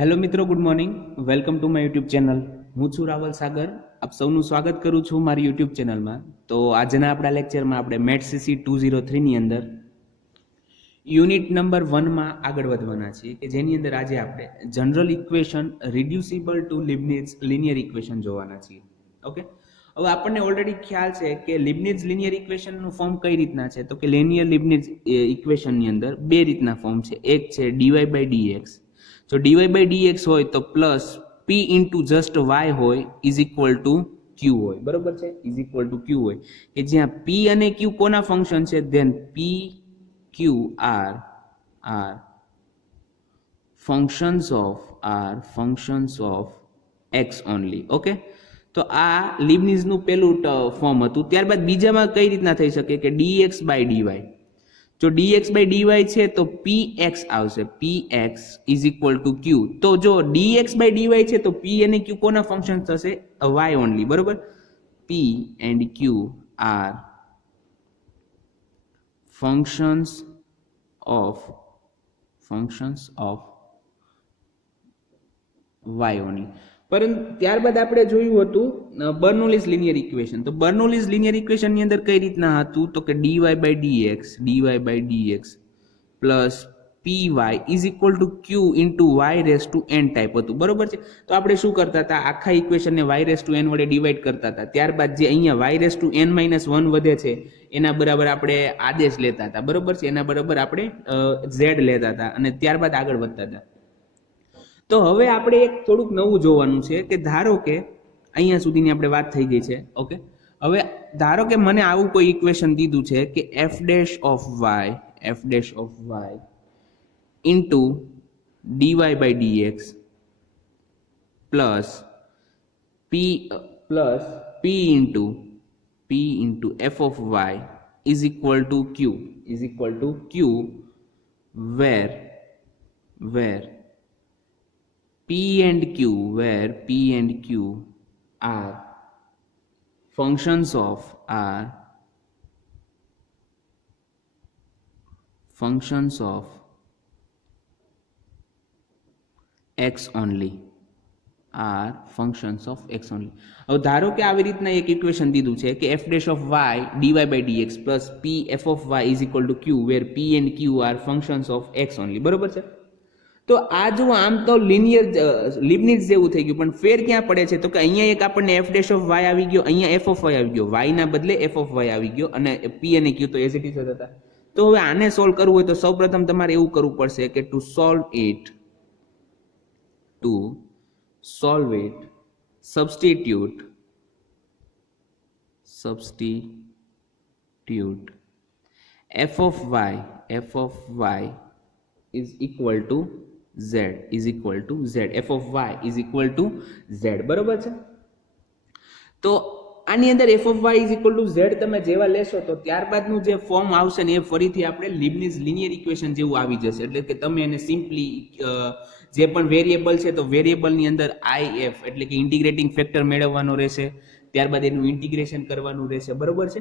Hello મિત્રો, good morning. Welcome to my YouTube channel. હું છું રાવલ સાગર. આપ સૌનું સ્વાગત કરું છું મારી યુટ્યુબ ચેનલમાં. તો આજના આપણા લેક્ચરમાં આપણે મેથ્સ 203ની અંદર યુનિટ નંબર 1માં આગળ વધવાના છીએ કે જેની અંદર આજે આપણે general equation reducible to Leibniz linear equation જોવાના છીએ. ઓકે, હવે આપણને ઓલરેડી ખ્યાલ છે કે લિબનિઝ લિનિયર ઇક્વેશનનું ફોર્મ કઈ રીતના છે. તો કે લિનિયર લિબનિઝ ઇક્વેશનની અંદર બે રીતના ફોર્મ છે. એક છે ડીવાય બાય ડીએક્સ. જો ડીવાય બાય ડીએક્સ હોય તો plus p into just y હોય ઇઝ ઇક્વલ ટુ ક્યુ હોય. બરોબર છે, ઇઝ ઇક્વલ ટુ ક્યુ હોય કે જ્યાં પી અને ક્યુ કોના ફંક્શન છે. Then p q are functions of x only. Okay, તો આ લીબનીઝનું પેલું ફોર્મ હતું. ત્યારબાદ બીજામાં કઈ રીતના થઈ શકે કે dx બાય dy. જો dx બાય dy છે તો px આવશે. px is equal to q. તો જો dx બાય dy છે તો p અને q કોના ફંક્શન થશે? y only. બરોબર, p and q are functions of y only. પરંતુ ત્યારબાદ આપણે જોયું હતું બર્નોલીઝ લિનિયર ઇક્વેશન. તો બર્નોલીઝ લિનિયર ઇક્વેશન ની અંદર કઈ રીતના હતું તો કે dy by dx plus py is equal to q into y raise to n type હતું. બરોબર છે, તો આપણે શું કરતા હતા? આખા ઇક્વેશનને y રેસ ટુ n વડે ડિવાઈડ કરતા હતા. ત્યારબાદ જે અહીંયા y raise to n minus 1 વધે છે એના બરાબર આપણે આદેશ લેતા હતા. બરોબર છે, એના બરાબર આપણે z લેતા હતા અને ત્યારબાદ આગળ વધતા હતા. તો હવે આપણે એક થોડુંક નવું જોવાનું છે કે ધારો કે અહીંયા સુધીની આપણે વાત થઈ ગઈ છે. ઓકે, હવે ધારો કે મને આવું કોઈ ઇક્વેશન દીધું છે કે f dash of y into dy by dx plus p into f of y is equal to q where P and Q are functions of x only. હવે ધારો કે આવી રીતના એક ઇક્વેશન દીધું છે કે f dash of y dy by dx plus p f of y is equal to q where p and q are functions of x only. બરોબર છે, તો આ જો આમ તો લિનિયર લિબનીઝ જેવું થઈ ગયું, પણ ફેર ક્યાં પડે છે તો કે અહીંયા એક આપણને f dash of y આવી ગયો, અહીંયા f of y આવી ગયો, y ના બદલે f of y આવી ગયો અને p અને q તો એઝ ઇટ ઇઝ હતા. તો હવે આને સોલ્વ કરવું હોય તો સૌપ્રથમ તમારે એવું કરવું પડશે કે to solve it substitute f of y is equal to z f of y is equal to z. બરોબર છે, તો આની અંદર f of y is equal to z તમે જેવા લેશો તો ત્યારબાદનું જે ફોર્મ આવશે ને એ ફરીથી આપણે લીબનીઝ લિનિયર ઇક્વેશન જેવું આવી જશે. એટલે કે તમે એને સિમ્પલી જે પણ વેરિયેબલ છે તો વેરિયેબલની અંદર if એટલે કે ઇન્ટિગ્રેટિંગ ફેક્ટર મેળવવાનો રહેશે, ત્યારબાદ એનું ઇન્ટિગ્રેશન કરવાનું રહેશે. બરોબર છે,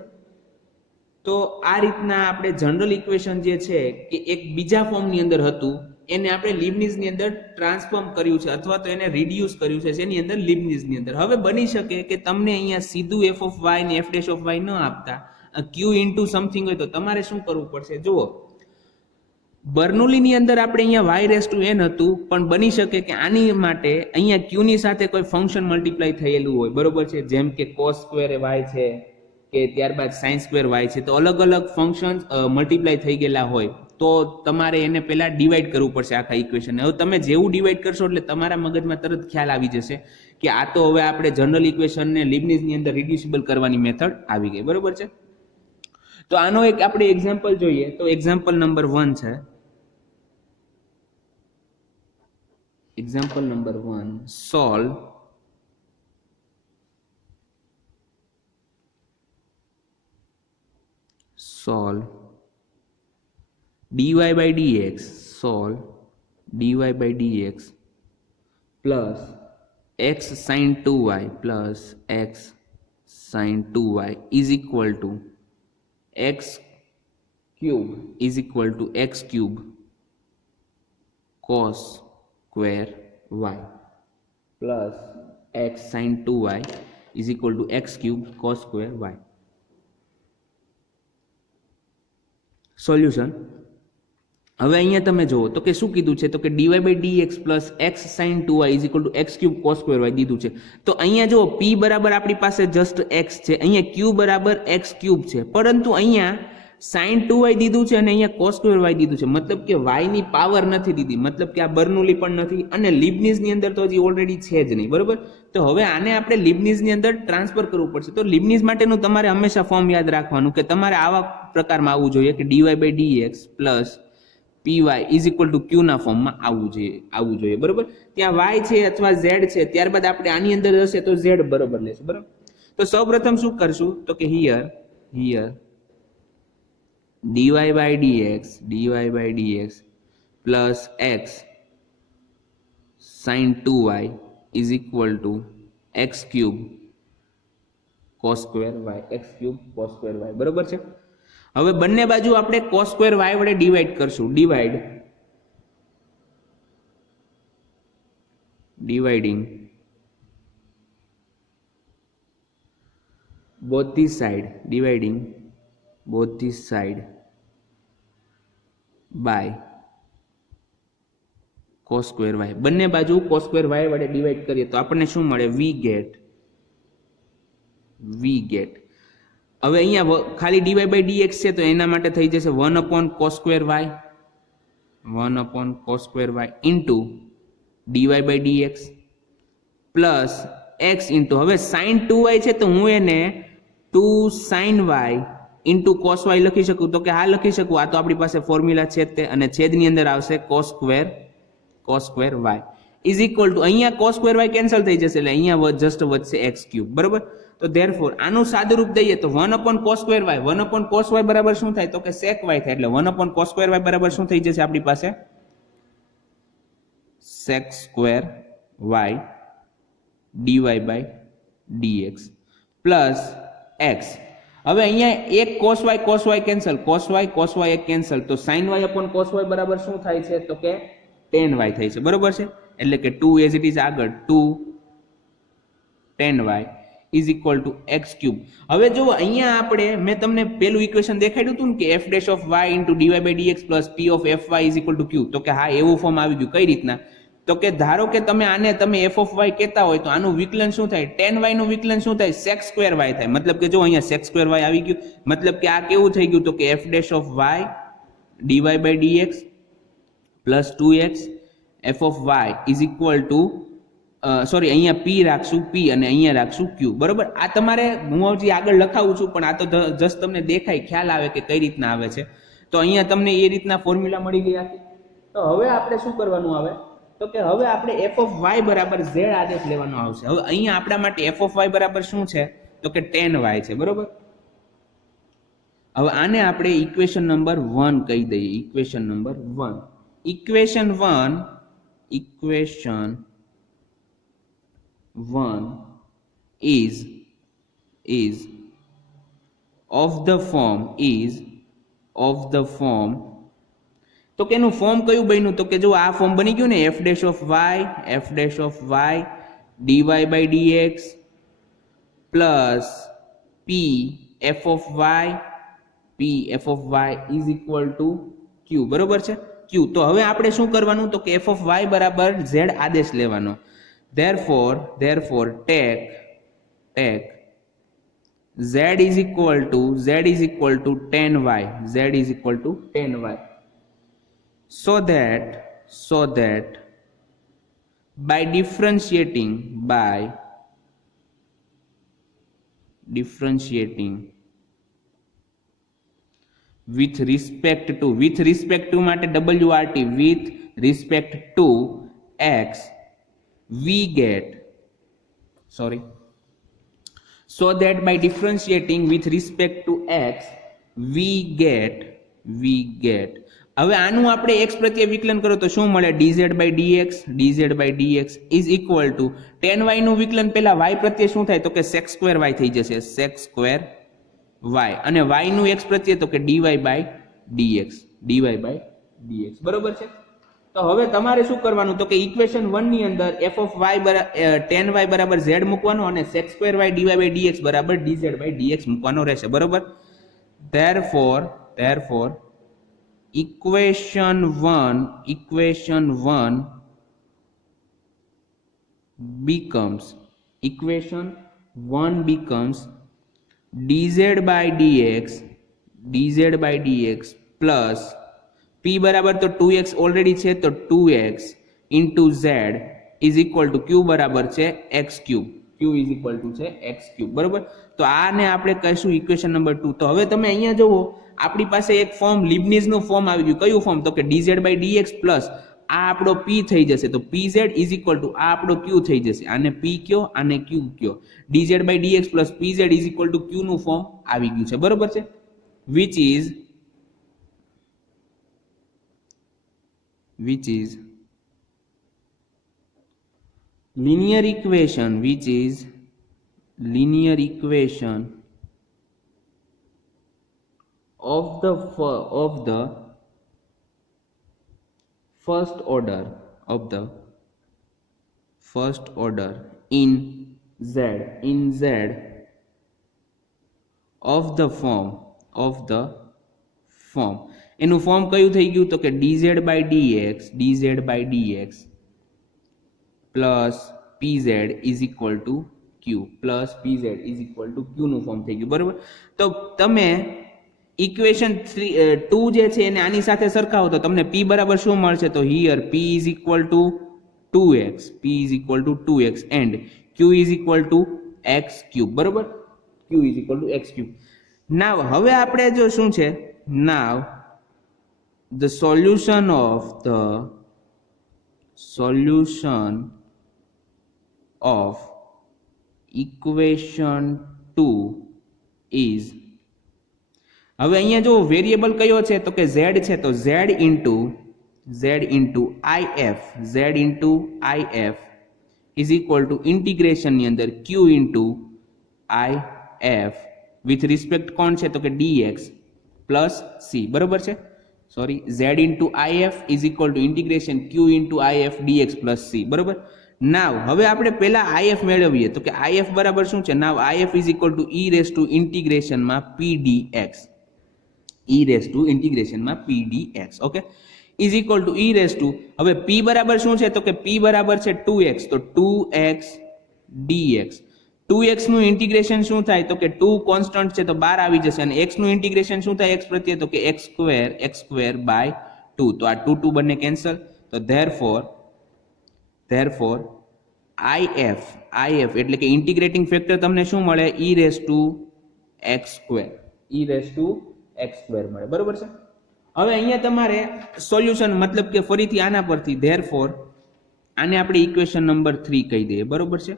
તો આ રીતના આપણે જનરલ ઇક્વેશન જે છે કે એક બીજા ફોર્મની અંદર હતું એને આપણે લીબનીઝની અંદર ટ્રાન્સફોર્મ કર્યું છે અથવા તો એને રિડ્યુસ કર્યું છે જેની અંદર લીબનીઝની અંદર. હવે બની શકે કે તમને અહીંયા સીધું f of y ને f dash of y ન આપતા q ઇન્ટુ સમથિંગ હોય તો તમારે શું કરવું પડશે? જુઓ, બર્નોલીની અંદર આપણે અહીંયા y રેસ ટુ n હતું, પણ બની શકે કે આની માટે અહીંયા q ની સાથે કોઈ ફંક્શન મલ્ટીપ્લાય થયેલું હોય. બરોબર છે, જેમ કે cos સ્ક્વેર y છે કે ત્યારબાદ sin સ્ક્વેર y છે, તો અલગ અલગ ફંક્શન મલ્ટીપ્લાય થઈ ગયેલા હોય તો તમારે એને પહેલા ડિવાઈડ કરવું પડશે આખા ઇક્વેશન. હવે તમે જેવું ડિવાઈડ કરશો એટલે તમારા મગજમાં તરત ખ્યાલ આવી જશે કે આ તો હવે આપણે જનરલ ઇક્વેશનને લીબનીઝની અંદર રિડ્યુસિબલ કરવાની મેથડ આવી ગઈ. બરોબર છે, તો આનો એક આપણે એક્ઝામ્પલ જોઈએ. તો એક્ઝામ્પલ નંબર 1 છે. Example number 1, solve dy by dx plus x sin 2y is equal to x cube cos square y plus x sine 2y is equal to x cube cos square y. Solution. હવે અહીંયા તમે જુઓ તો કે શું કીધું છે, તો કે dy by dx plus x sine 2y is equal to x cube cos square y દીધું છે. તો અહીંયા જુઓ p બરાબર આપણી પાસે જસ્ટ x છે, અહીંયા q બરાબર એક્સ ક્યુબ છે, પરંતુ અહીંયા સાઇન 2y દીધું છે અને અહીંયા કોસ સ્ક્વેર વાય દીધું છે, મતલબ કે y ની પાવર નથી દીધી, મતલબ કે આ બર્નોલી પણ નથી અને લીબનીઝ ની અંદર તો હજી ઓલરેડી છે જ નહીં, બરોબર. તો હવે આને આપણે લીબનીઝ ની અંદર ટ્રાન્સફર કરવું પડશે. તો લીબનીઝ માટેનું તમારે હંમેશા ફોર્મ યાદ રાખવાનું કે તમારે આવા પ્રકારમાં આવવું જોઈએ કે dy by dx plus py is equal to q ના ફોર્મમાં આવવું જોઈએ, બરોબર. ત્યાં y છે અથવા z છે, ત્યારબાદ આપણે આની અંદર હશે તો z બરોબર લેશું, બરોબર. તો સૌપ્રથમ શું કરશું, તો કે here dy by dx plus x sin 2y is equal to x cube cos square y, x cube cos square y, બરોબર છે. હવે બંને બાજુ આપણે કોસ સ્ક્વેર વાય વડે ડિવાઈડ કરશું. Dividing both the side, dividing both the side by cos square y. બંને બાજુ cos square y વડે ડિવાઈડ કરીએ તો આપણને શું મળે, વી ગેટ. હવે અહીંયા ખાલી dy બાય dx છે તો એના માટે થઈ જશે 1 upon cos square y into dy by dx plus x into, હવે sin 2y છે તો હું એને 2 sin y into cos y લખી શકું, તો કે હા લખી શકું, આ તો આપણી પાસે ફોર્મ્યુલા છે તે, અને છેદની અંદર આવશે cos square y is equal two, અહીંયા cos square y કેન્સલ થઈ જશે એટલે અહીંયા જસ્ટ વધશે x ક્યુબ, બરોબર. તો ધેરફોર આનું સાદુરૂપ દઈએ તો 1 upon cos square y, 1 upon cos y બરાબર શું થાય, તો કે sec y થાય, એટલે 1 upon cos square y બરાબર શું થઈ જશે આપણી પાસે, sec square y dy by dx plus x. હવે અહીંયા એક cos y cancel, cos y એક કેન્સલ, તો sin y upon cos y બરાબર શું થાય છે, તો કે tan y થાય છે, બરોબર છે. એટલે કે 2 એઝ ઇટ ઇઝ આગળ 2 tan y is equal to x cube. હવે જો અહીંયા આપણે મેં તમને પેલું ઇક્વેશન દેખાડ્યું હતું ને કે f dash of y into dy by dx plus p of fy is equal to q, તો કે હા એવું ફોર્મ આવી ગયું. કઈ રીતના, તો કે ધારો કે આને તમે f ઓફ y કહેતા હોય તો આનું વિકલન શું થાય, tan y નું વિકલન શું થાય, sec સ્ક્વેર y થાય. મતલબ કે જો અહીંયા sec સ્ક્વેર y આવી ગયું, મતલબ કે આ કેવું થઈ ગયું, તો કે f dash of y dy by dx plus 2x f of y is equal to sorry અહીંયા p રાખશું p અને અહીંયા રાખશું q, બરોબર. આ તમારે હું હજી આગળ લખાવું છું પણ આ તો જસ્ટ તમને દેખાય, ખ્યાલ આવે કે કઈ રીતના આવે છે. તો અહીંયા તમને એ રીતના ફોર્મ્યુલા મળી ગયા છે. તો હવે આપણે શું કરવાનું આવે, તો કે હવે આપણે f ઓફ y બરાબર z આદેશ લેવાનો આવશે. હવે અહીંયા આપણા માટે f ઓફ y બરાબર શું છે, તો કે tan y છે, બરોબર. હવે આને આપણે ઇક્વેશન નંબર 1 કહી દઈએ. Equation 1 is of the form તો કે એનું ફોર્મ કયું બન્યું, તો કે જો આ ફોર્મ બની ગયું ને f dash of y dy by dx plus p f of y is equal to q, બરોબર છે, q. તો હવે આપણે શું કરવાનું, તો કે f ઓફ y બરાબર z આદેશ લેવાનો. therefore take z is equal to tan y, so that by differentiating with respect to માટે wrt, with respect to x we get, so that by differentiating with respect to x we get હવે આનું આપણે x પ્રત્યે વિકલન કરો તો શું મળે, dz by dx is equal to tan y નું વિકલન પહેલા y પ્રત્યે શું થાય, તો કે sec square y થઈ જશે, sec square y, અને y નું x પ્રત્યે તો કે dy by dx, બરોબર છે. તો તો હવે તમારે શું કરવાનું તો કે ઇક્વેશન 1 ની અંદર f of y tan y બરાબર z મૂકવાનો અને sec square y dy by dx બરાબર dz by dx મૂકવાનો રહેશે બરોબર. therefore equation 1 becomes dz by dx plus p બરાબર તો 2x ઓલરેડી છે તો 2x into z is equal to q બરાબર છે x cube. q is equal to છે x cube બરોબર. તો આને આપણે કહીશું ઇક્વેશન નંબર 2. તો હવે તમે અહીંયા જુઓ આપણી પાસે એક ફોર્મ લીબનીઝ નું ફોર્મ આવી ગયું. કયું ફોર્મ તો કે dz by dx પ્લસ આ આપણો p થઈ જશે તો pz is equal to આ આપણો q થઈ જશે. આને p કયો આને q કયો. dz by dx plus pz is equal to q નું ફોર્મ આવી ગયું છે બરોબર છે. which is linear equation of the first order in z of the form એનું ફોર્મ કયું થઈ ગયું તો કે dz by dx plus pz is equal to q નું ફોર્મ થઈ ગયું બરોબર. તો તમે ઇક્વેશન 2 જે છે એને આની સાથે સરખાવો તો તમને p બરાબર શું મળશે તો here p is equal to 2x and q is equal to x cube બરોબર. q is equal to x cube. now હવે આપણે જો શું છે now the solution of equation 2 is હવે અહીંયા જો વેરિયેબલ કયો છે તો કે z છે તો z into if is equal to integration ની અંદર q into if with respect કોણ છે તો કે dx plus c બરોબર છે. Sorry z into if is equal to integration q into if dx plus c બરોબર. નાવ હવે આપણે પહેલા if મેળવીએ તો કે if બરાબર શું છે નાવ if is equal to e raised to integration માં pdx okay is equal to e raised to હવે p બરાબર શું છે તો કે p બરાબર છે 2x તો 2x dx 2x નું ઇન્ટિગ્રેશન શું થાય તો કે 2 કોન્સ્ટન્ટ છે તો 12 આવી જશે અને x નું ઇન્ટિગ્રેશન શું થાય x પ્રત્યે તો કે x square by 2 તો આ 2 બંને કેન્સલ તો therefore if એટલે કે ઇન્ટિગ્રેટિંગ ફેક્ટર તમને શું મળે e raised to x square મળે બરોબર છે. હવે અહીંયા તમારે સોલ્યુશન મતલબ કે ફરીથી આના પરથી therefore આને આપણે ઇક્વેશન નંબર 3 કહી દઈએ બરોબર છે.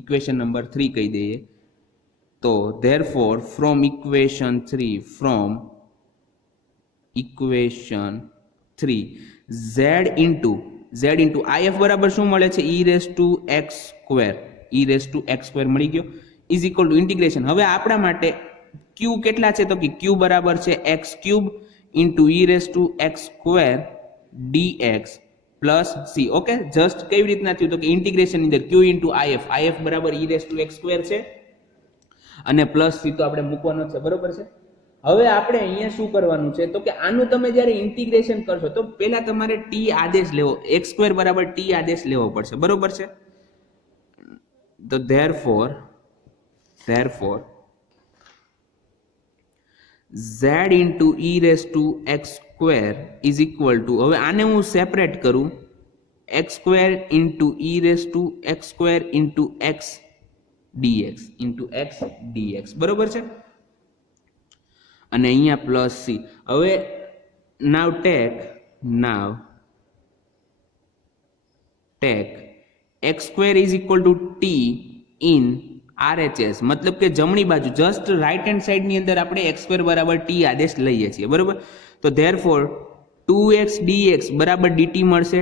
ઇક્વેશન નંબર 3 કહી દઈએ તો therefore from equation 3 z into if બરાબર શું મળે છે e raised to x square મળી ગયો is equal to integration હવે આપણા માટે q કેટલા છે તો કે q બરાબર છે x cube into e raised to x square dx plus c okay. Just કેવી રીતના થયું તો કે ઇન્ટિગ્રેશન ની અંદર q into if બરાબર e raised to x square છે અને પ્લસ c તો આપણે મૂકવાનો છે બરોબર છે. હવે આપણે અહીંયા શું કરવાનું છે તો કે આનું તમે જ્યારે ઇન્ટિગ્રેશન કરશો તો પહેલા તમારે t આદેશ લેવો x square બરાબર t આદેશ લેવો પડશે બરોબર છે. તો therefore z into e raised to x square is equal to હવે આને હું સેપરેટ કરું x square into e raised to x square into x dx બરોબર છે અને અહીંયા પ્લસ c. હવે now take x square is equal to t in RHS મતલબ કે જમણી બાજુ જસ્ટ રાઈટ હેન્ડ સાઈડ ની અંદર આપણે x square બરાબર t આદેશ લઈએ છીએ બરોબર. તો therefore 2x dx બરાબર dt મળશે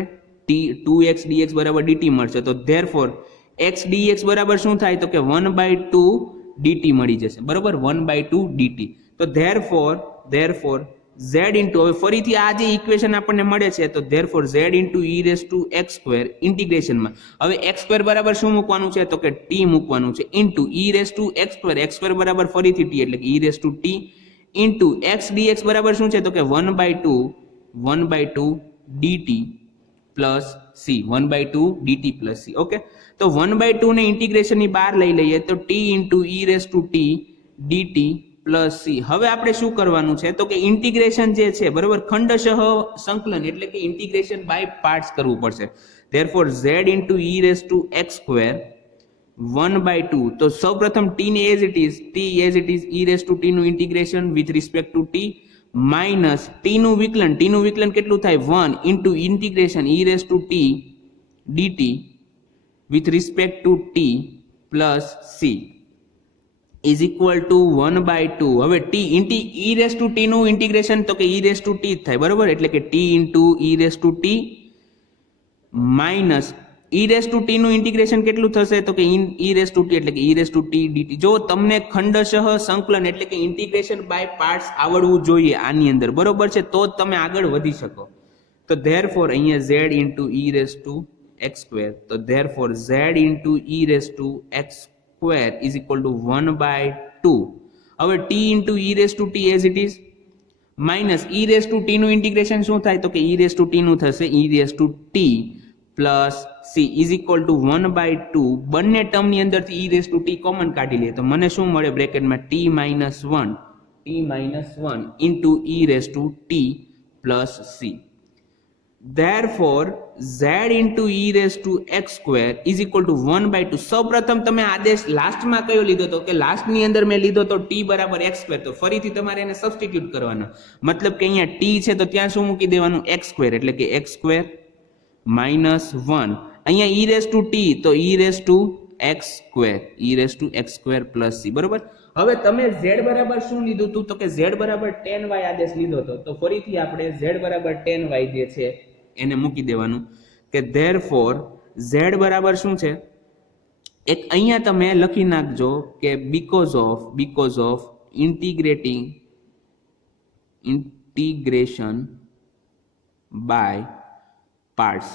2x dx બરાબર dt મળશે તો therefore x dx બરાબર શું થાય તો કે 1/2 dt મળી જશે બરોબર 1/2 dt. તો therefore z ઇન્ટુ, હવે ફરીથી આ જે ઇક્વેશન આપણને મળે છે તો therefore z into e raise to x square ઇન્ટિગ્રેશનમાં હવે એક્સ સ્ક્વેર બરાબર શું મૂકવાનું છે તો કે t મૂકવાનું છે into e raise to x square બરાબર ફરીથી t એટલે કે e raise to t into x dx બરાબર શું છે તો કે 1/2 dt plus c 1/2 dt plus c. Okay, તો 1/2 ને ઇન્ટિગ્રેશન ની બહાર લઈ લઈએ તો t into e raise to t dt plus c. હવે આપણે શું કરવાનું છે તો કે ઇન્ટિગ્રેશન જે છે બરોબર ખંડશઃ સંકલન એટલે કે ઇન્ટિગ્રેશન બાય પાર્ટ્સ કરવું પડશે. Therefore z into e raise to x square 1/2, તો સૌપ્રથમ t ને as it is e raise to t નું integration with respect to t minus t નું વિકલન કેટલું થાય 1 into integration e raise to t dt with respect to t plus c is equal to 1/2. હવે t e raise to t નું integration તો કે e raise to t થાય બરોબર એટલે કે t into e raise to t minus e raise to t નું integration કેટલું થશે તો કે e રેસ ટુ t એટલે કે e raise to t dt. જો તમને ખંડશઃ સંકલન એટલે કે ઇન્ટિગ્રેશન બાય પાર્ટ્સ આવડવું જોઈએ આની અંદર બરોબર છે તો જ તમે આગળ વધી શકો. તો ધેરફોર અહીંયા z into e raise to x square, તો therefore z into e raise to x square is equal to 1/2. હવે t into e raise to t as it is minus e raise to t નું integration શું થાય તો કે e raise to t નું થશે e raise to t plus c is equal to 1/2. બંને term ની અંદરથી e raise to t common કાઢી લઈએ તો મને શું મળે બ્રેકેટમાં t minus 1 into e raise to t plus c. Therefore z into e raised to x square is equal to 1/2. સૌપ્રથમ તમે આદેશ લાસ્ટમાં કયો લીધો તો કે લાસ્ટની અંદર મેં લીધો તો t બરાબર x સ્ક્વેર, તો ફરીથી તમારે એને સબસ્ટિટ્યુટ કરવાનો મતલબ કે અહીંયા t છે તો ત્યાં શું મૂકી દેવાનું x સ્ક્વેર એટલે કે x સ્ક્વેર માઇનસ 1 અહીંયા e રેસ ટુ t તો e raise two x square plus c બરોબર. હવે તમે z બરાબર શું લીધું હતું તો કે z બરાબર tan y આદેશ લીધો હતો તો ફરીથી આપણે z બરાબર tan y જે છે એને મૂકી દેવાનું કે ધેરફોર z બરાબર શું છે એક અહીંયા તમે લખી નાખજો કે because of integration by parts.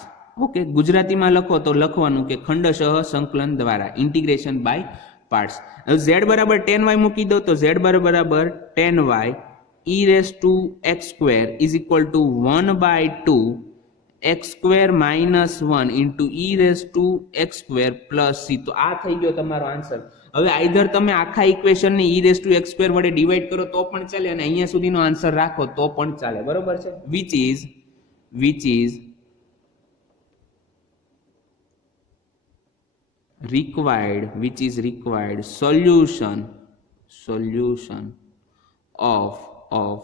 Okay, ગુજરાતીમાં લખો તો લખવાનું કે ખંડશઃ સંકલન દ્વારા ઇન્ટિગ્રેશન બાય પાર્ટ્સ. હવે z બરાબર tan y મૂકી દો તો z બરાબર tan y e raise two x square is equal to 1/2 x square minus 1 into e raise two x square plus c. તો આ થઈ ગયો તમારો આન્સર. હવે આઈધર તમે આખા ઇક્વેશનને e raise two x square વડે ડિવાઈડ કરો તો પણ ચાલે અને અહીંયા સુધીનો આન્સર રાખો તો પણ ચાલે બરોબર છે. which is required solution of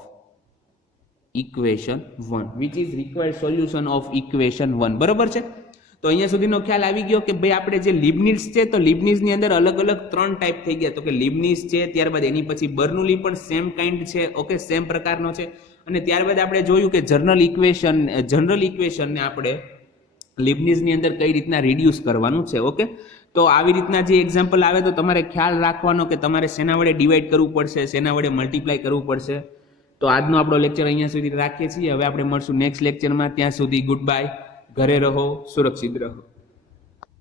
equation 1 which is required solution of equation 1 બરોબર છે. તો અહીંયા સુધીનો ખ્યાલ આવી ગયો કે ભાઈ આપણે જે લીબનીઝ છે તો લીબનીઝ ની અંદર અલગ અલગ 3 ટાઈપ થઈ ગયા તો કે લીબનીઝ છે, ત્યારબાદ એની પછી બર્નોલી પણ સેમ કાઇન્ડ છે. ઓકે, સેમ પ્રકારનો છે. અને ત્યારબાદ આપણે જોયું કે જનરલ ઇક્વેશન ને આપણે લીબનીઝ ની અંદર કઈ રીતના રિડ્યુસ કરવાનું છે. ઓકે, તો આવી રીતના જે એક્ઝામ્પલ આવે તો તમારે ખ્યાલ રાખવાનો કે તમારે શેના વડે ડિવાઈડ કરવું પડશે, શેના વડે મલ્ટીપ્લાય કરવું પડશે. તો આજનો આપણો લેક્ચર અહીંયા સુધી રાખીએ છીએ. હવે આપણે મળશું નેક્સ્ટ લેક્ચરમાં. ત્યાં સુધી ગુડ બાય, ઘરે રહો, સુરક્ષિત રહો.